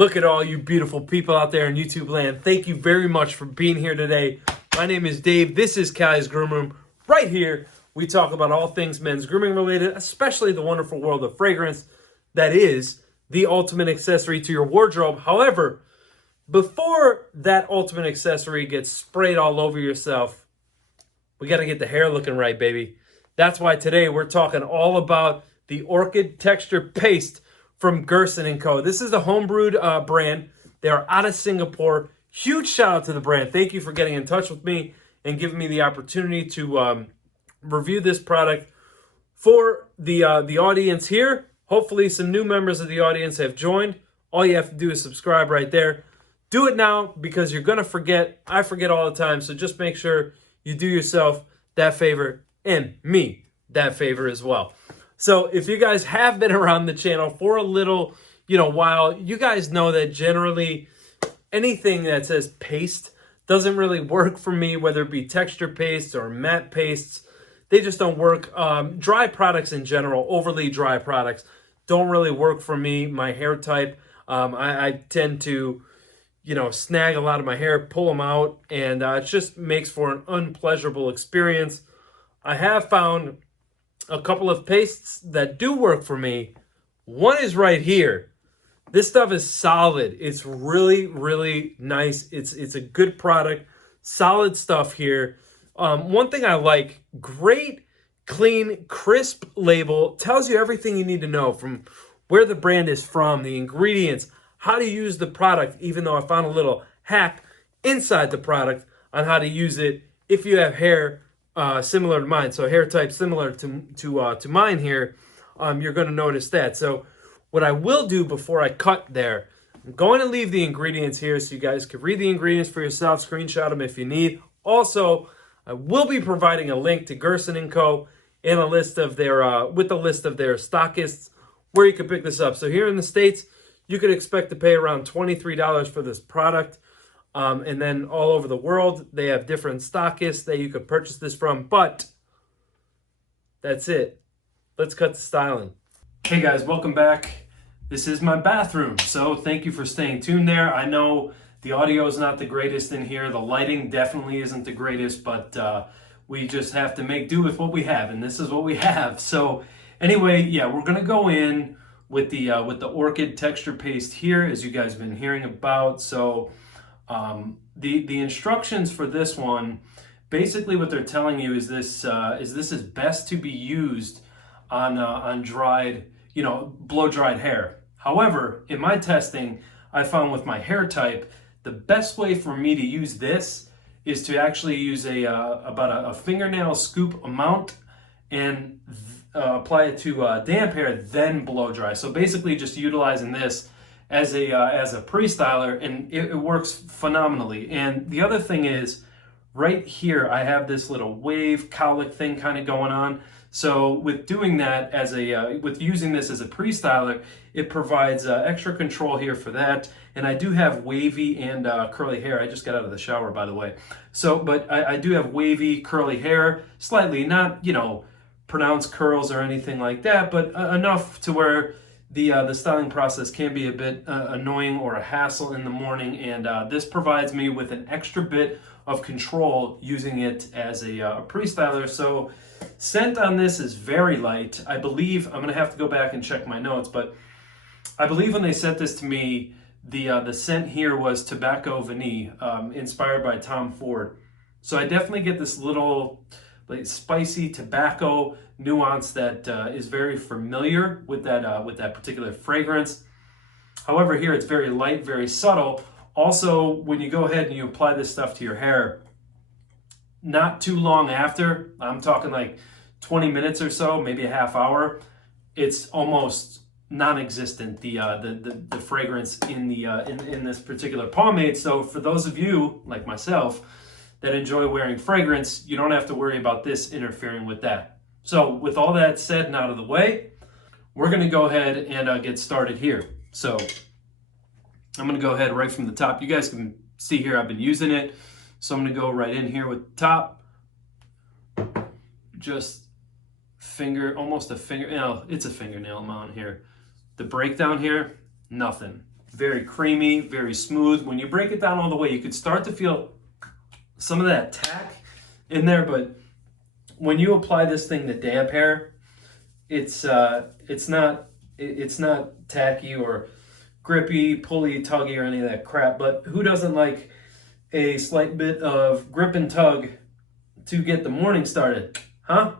Look at all you beautiful people out there in YouTube land. Thank you very much for being here today. My name is Dave. This is Calisgroomroom. Right here, we talk about all things men's grooming related, especially the wonderful world of fragrance that is the ultimate accessory to your wardrobe. However, before that ultimate accessory gets sprayed all over yourself, we got to get the hair looking right, baby. That's why today we're talking all about the Orchid Texture Paste from Gerson Co. This is a homebrewed brand. They are out of Singapore. Huge shout out to the brand. Thank you for getting in touch with me and giving me the opportunity to review this product for the audience here. Hopefully some new members of the audience have joined. All you have to do is subscribe right there. Do it now because you're going to forget. I forget all the time, so just make sure you do yourself that favor and me that favor as well. So if you guys have been around the channel for a little, while, you guys know that generally anything that says paste doesn't really work for me, whether it be texture pastes or matte pastes. They just don't work. Dry products in general, overly dry products, don't really work for me, my hair type. I tend to, snag a lot of my hair, pull them out, and it just makes for an unpleasurable experience. I have found a couple of pastes that do work for me. One is right here. This stuff is solid. It's really, really nice. It's a good product. Solid stuff here. One thing I like, great, clean, crisp label. Tells you everything you need to know from where the brand is from, the ingredients, how to use the product, even though I found a little hack inside the product on how to use it if you have hair similar to mine. So hair type similar to mine here, you're going to notice that. So what I will do before I cut there, I'm going to leave the ingredients here so you guys can read the ingredients for yourself, screenshot them if you need. Also, I will be providing a link to Gerson Co. and a list of their with a list of their stockists where you can pick this up. So here in the States, you could expect to pay around $23 for this product. And then all over the world, they have different stockists that you could purchase this from. But that's it. Let's cut to styling. Hey guys, welcome back. This is my bathroom. So thank you for staying tuned there. I know the audio is not the greatest in here. The lighting definitely isn't the greatest, but we just have to make do with what we have. And this is what we have. So anyway, yeah, we're going to go in with the Orchid Texture Paste here, as you guys have been hearing about. So the instructions for this one, basically what they're telling you is this is best to be used on dried, blow-dried hair. However, in my testing, I found with my hair type, the best way for me to use this is to actually use about a fingernail scoop amount and apply it to damp hair, then blow dry. So basically just utilizing this as a pre-styler, and it works phenomenally. And the other thing is, right here I have this little wave cowlick thing kind of going on. So with doing that with using this as a pre-styler, it provides extra control here for that. And I do have wavy and curly hair. I just got out of the shower, by the way. So, but I do have wavy curly hair, slightly, not pronounced curls or anything like that, but enough to where the styling process can be a bit annoying or a hassle in the morning, and this provides me with an extra bit of control using it as a pre-styler. So scent on this is very light. I believe, I'm going to have to go back and check my notes, but I believe when they sent this to me, the scent here was Tobacco Vanille, inspired by Tom Ford. So I definitely get this little like spicy tobacco nuance that is very familiar with that particular fragrance. However, here it's very light, very subtle. Also, when you go ahead and you apply this stuff to your hair, not too long after, I'm talking like 20 minutes or so, maybe a half hour, it's almost non-existent, the fragrance in this particular pomade. So for those of you like myself that enjoy wearing fragrance, you don't have to worry about this interfering with that. So with all that said and out of the way, we're going to go ahead and get started here. So I'm going to go ahead right from the top. You guys can see here I've been using it. So I'm going to go right in here with the top. Just almost a finger, it's a fingernail amount here. The breakdown here, nothing. very creamy, very smooth. When you break it down all the way, you could start to feel some of that tack in there, but when you apply this thing to damp hair, it's not tacky or grippy, pulley, tuggy, or any of that crap. But who doesn't like a slight bit of grip and tug to get the morning started, huh?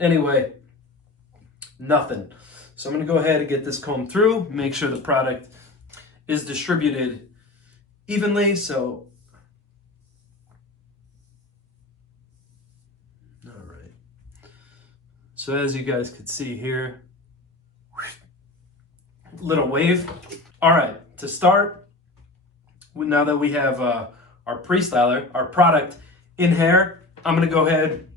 Anyway, nothing. So I'm gonna go ahead and get this combed through, make sure the product is distributed evenly. So, all right. So as you guys could see here, little wave. All right, to start, now that we have our pre-styler, our product in hair, I'm gonna go ahead,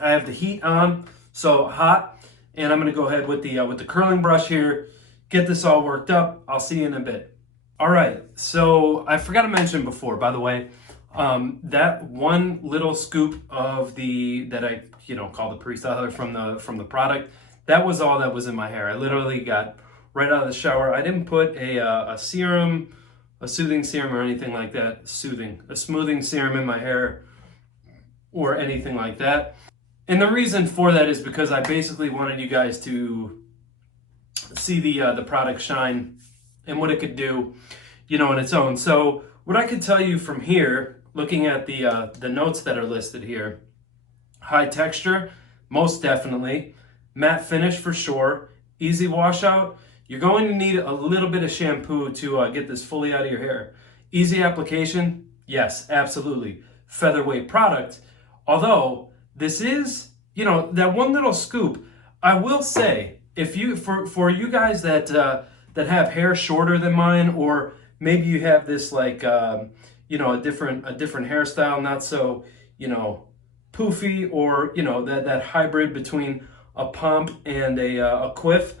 I have the heat on, so hot, and I'm gonna go ahead with the curling brush here, get this all worked up. I'll see you in a bit. All right, so I forgot to mention before, by the way, that one little scoop of that I call the pre-styler from the product, that was all that was in my hair. I literally got right out of the shower. I didn't put a serum, a soothing serum or anything like that. A smoothing serum in my hair or anything like that. And the reason for that is because I basically wanted you guys to see the product shine and what it could do, on its own. So what I could tell you from here, looking at the notes that are listed here, high texture, most definitely, matte finish for sure, easy washout. You're going to need a little bit of shampoo to get this fully out of your hair. Easy application, yes, absolutely. Featherweight product, although this is, that one little scoop. I will say, if you for you guys that have hair shorter than mine, or maybe you have this like a different hairstyle, not so poofy, or that hybrid between a pomp and a quiff.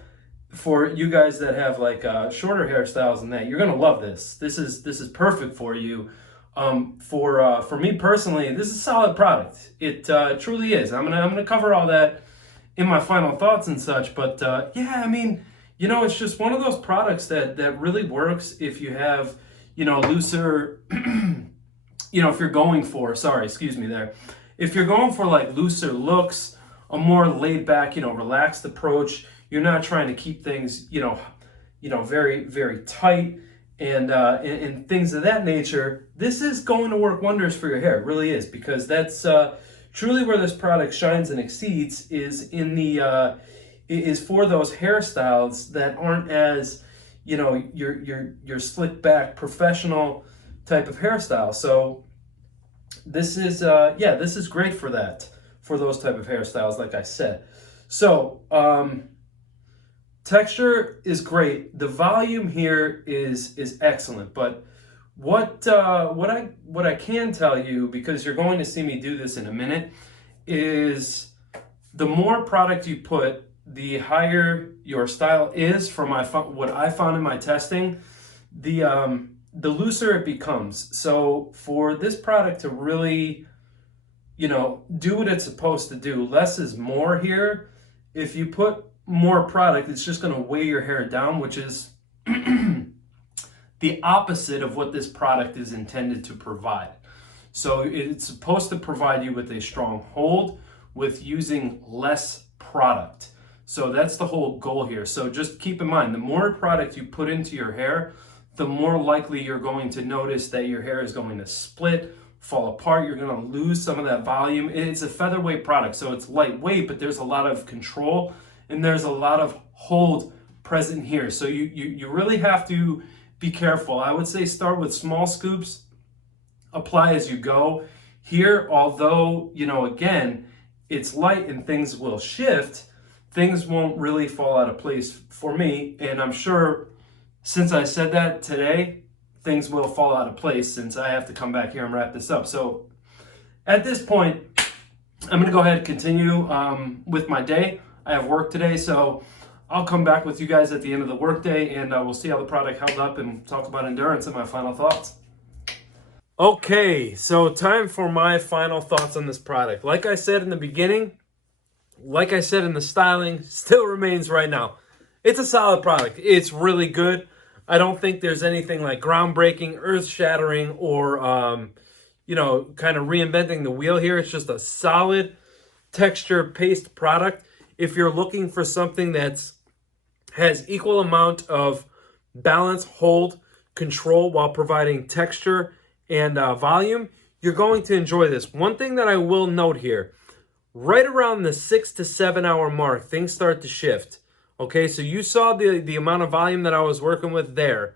For you guys that have like shorter hairstyles than that, you're gonna love this. This is perfect for you. For me personally, this is a solid product. It truly is. I'm gonna cover all that in my final thoughts and such. But yeah, I mean, it's just one of those products that really works if you have looser. If you're going for if you're going for like looser looks, a more laid back, relaxed approach. You're not trying to keep things, very, very tight and things of that nature. This is going to work wonders for your hair. It really is, because that's truly where this product shines and exceeds, is in is for those hairstyles that aren't as, your slick back professional type of hairstyle. So this is this is great for that, for those type of hairstyles, like I said. So texture is great. The volume here is excellent. But what I can tell you, because you're going to see me do this in a minute, is the more product you put, the higher your style is. From what I found in my testing, the looser it becomes. So for this product to really, do what it's supposed to do, less is more here. If you put more product, it's just going to weigh your hair down, which is the opposite of what this product is intended to provide. So it's supposed to provide you with a strong hold with using less product. So that's the whole goal here. So just keep in mind, the more product you put into your hair, the more likely you're going to notice that your hair is going to split, fall apart. You're going to lose some of that volume. It's a featherweight product, so it's lightweight, but there's a lot of control and there's a lot of hold present here. So you really have to be careful. I would say start with small scoops, apply as you go. Here, although, again, it's light and things will shift, things won't really fall out of place for me. And I'm sure since I said that today, things will fall out of place since I have to come back here and wrap this up. So at this point, I'm going to go ahead and continue with my day. I have work today, so I'll come back with you guys at the end of the workday, and we'll see how the product held up and talk about endurance and my final thoughts. Okay, so time for my final thoughts on this product. Like I said in the beginning, like I said in the styling, still remains right now. It's a solid product. It's really good. I don't think there's anything like groundbreaking, earth-shattering, or kind of reinventing the wheel here. It's just a solid texture paste product. If you're looking for something that's has equal amount of balance, hold, control while providing texture and volume, you're going to enjoy this. One thing that I will note here, right around the 6 to 7 hour mark, things start to shift. Okay, so you saw the amount of volume that I was working with there.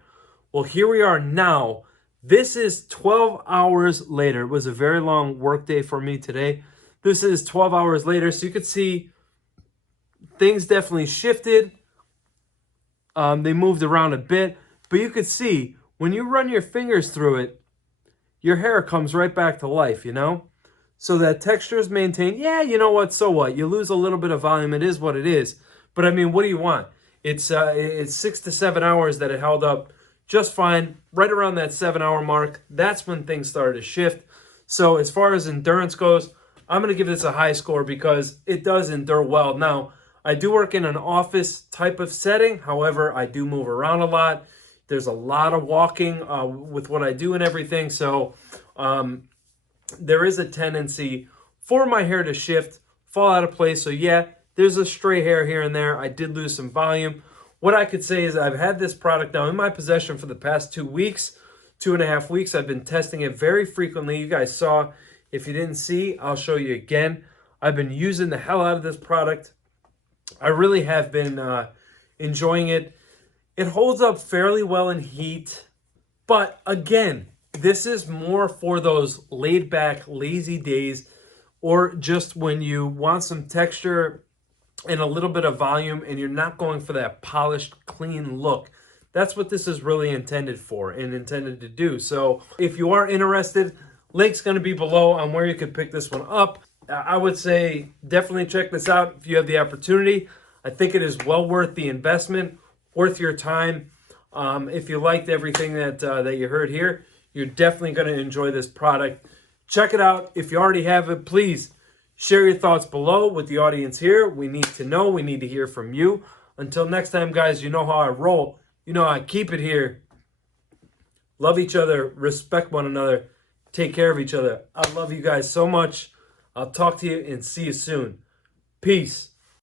Well, here we are now. This is 12 hours later. It was a very long work day for me today. This is 12 hours later, so you could see things definitely shifted. They moved around a bit, but you could see when you run your fingers through it, your hair comes right back to life, you know? So that texture is maintained. Yeah, you know what? So what? You lose a little bit of volume. It is what it is. But I mean, what do you want? It's 6 to 7 hours that it held up just fine. Right around that 7 hour mark, that's when things started to shift. So as far as endurance goes, I'm going to give this a high score because it does endure well. Now, I do work in an office type of setting. However, I do move around a lot. There's a lot of walking with what I do and everything. So there is a tendency for my hair to shift, fall out of place. So yeah, there's a stray hair here and there. I did lose some volume. What I could say is I've had this product now in my possession for the past 2 weeks, 2.5 weeks. I've been testing it very frequently. You guys saw. If you didn't see, I'll show you again. I've been using the hell out of this product. I really have been enjoying it. It holds up fairly well in heat. But again, this is more for those laid back, lazy days, or just when you want some texture and a little bit of volume and you're not going for that polished, clean look. That's what this is really intended for and intended to do. So if you are interested, link's going to be below on where you can pick this one up. I would say definitely check this out if you have the opportunity. I think it is well worth the investment, worth your time. If you liked everything that you heard here, you're definitely going to enjoy this product. Check it out. If you already have it, please share your thoughts below with the audience here. We need to know. We need to hear from you. Until next time, guys, you know how I roll. You know how I keep it here. Love each other. Respect one another. Take care of each other. I love you guys so much. I'll talk to you and see you soon. Peace.